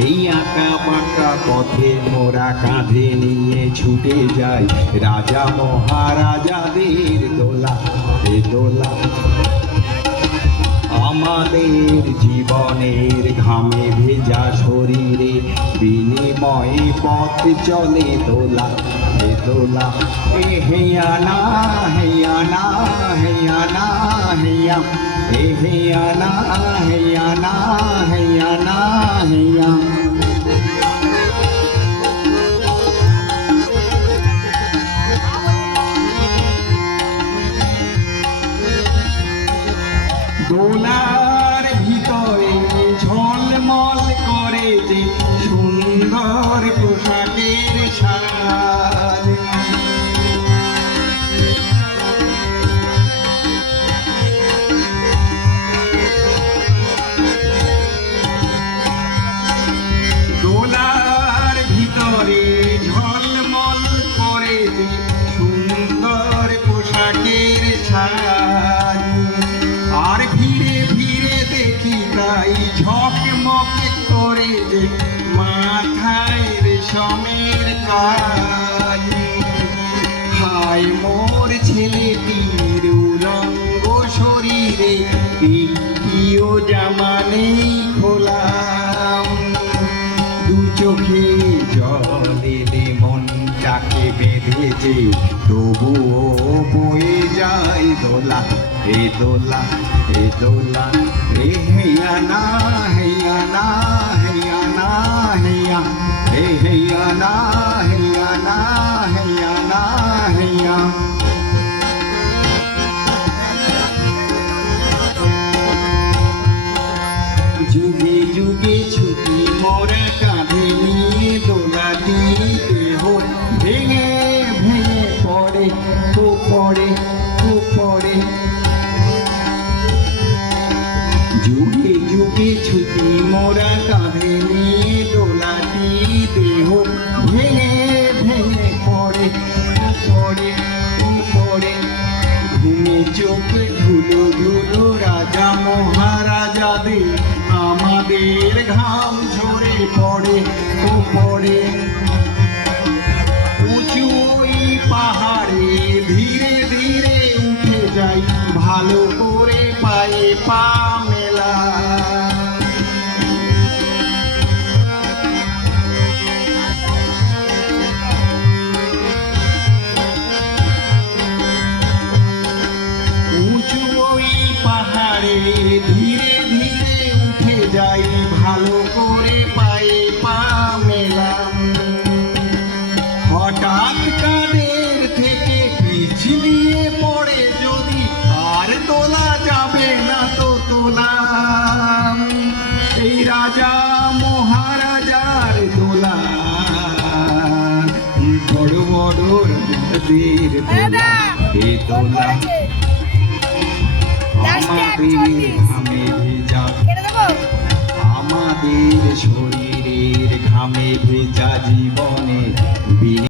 এই আঁকা বাঁকা পথে মোরা কাঁধে নিয়ে ছুটে যাই রাজা মহারাজাদের দোলা এ দোলা। আমাদের জীবনের ঘামে ভেজা শরীরে বিনিময়ে পথ চলে দোলা এ দোলা। এ হেয়া না হেয়া না হেয়া না হেয়া, এ হেয়া না হেয়া না হেয়া না হেয়া। দোলার ভিতরে ঝলমল করে যে সুন্দর পোশাকের সাজ, দোলার ভিতরে ঝলমল করে যে সুন্দর পোশাকের সাজ। আর ফিরে ফিরে দেখি তাই ঝকমক করে যে মাথায় রেশমের কাজ। হায় মোর ছেলেটির উলঙ্গ শরীরে একটিও জামা নেই খোলা, দু চোখে জল এলে মনটাকে বেঁধেছে তবুও বয়ে যায় দোলা এ দোলা এ দোলা। এ হেয়া না হেয়া না হেয়া না হেয়া, এ হেয়া না হেয়া না হেয়া না হেয়া। যুগে যুগে ছুটি মোরা কাঁধে নিয়ে দোলাটি দেহ ভেঙে ভেঙে পড়ে তো পড়ে তো পড়ে। যুগে যুগে ছুটি মোরা কাঁধে নিয়ে দোলাটি দেহ ভেঙে ভেঙে পড়ে পড়ে পড়ে। ঘুমে চোখ ধুলো ধুলো রাজা মহারাজাদের আমাদের ঘাম ঝরে পড়ে ও পড়ে। উঁচু ওই পাহাড়ে ধীরে ধীরে উঠে যাই ভালো করে পায়ে পা মেলা। উঁচু ওই পাহাড়ে ধীরে ধীরে উঠে যাই ভালো করে পায়ে পা মেলাম। হঠাৎ কাদের থেকে পিছলিয়ে পড়ে যদি আর তোলা যাবে না তো তোলাম। এই রাজা মহারাজার দোলা বড় বড় রাজাদের দোলা এ দোলা। আমাদের ঘামে ভেজা, আমাদের শরীরের ঘামে ভেজা জীবনে